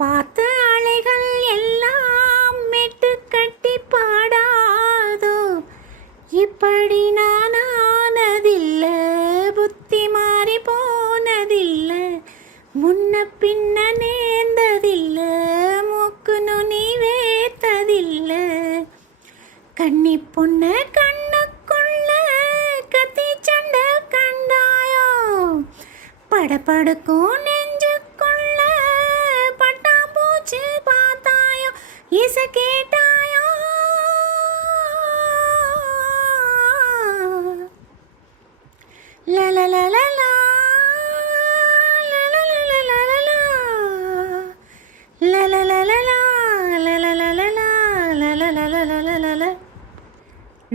பார்த்த அலைகள் எல்லாம் மெட்டு கட்டி பாடாதோ? இப்படி நான் ஆனதில்ல புத்தி மாறி போனதில்லை முன்ன பின்ன நேர்ந்ததில்லை மூக்கு நுனி வேத்ததில்லை கண்ணி பொண்ண கண்ணுக்குள்ள கத்தி சண்டை கண்டாயோ? படபடுக்கும்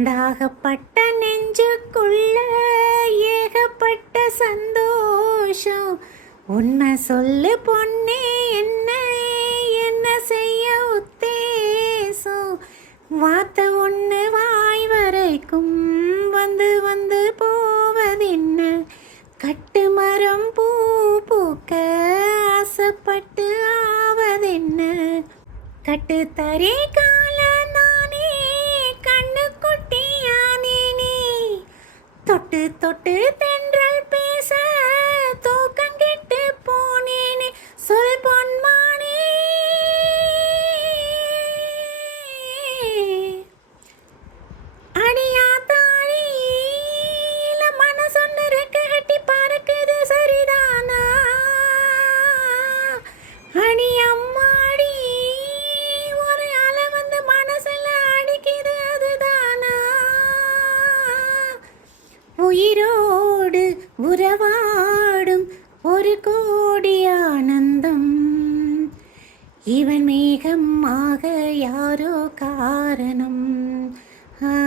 தாகப்பட்ட நெஞ்சுக்குள்ள ஏகப்பட்ட சந்தோஷம். உண்மை சொல்லு பொண்ணே என்ன என்ன செய்ய உத்தேசம். வார்த்தை ஒன்று வாய் வரைக்கும் வந்து வந்து போவதென்ன? கட்டு மரம் பூ பூக்க ஆசைப்பட்டு ஆவதென்ன? கட்டு தரே தொட்டு தொட்டு தென் உயிரோடு உறவாடும் ஒரு கோடி ஆனந்தம். இவன் மேகமாக யாரோ காரணம். ஆ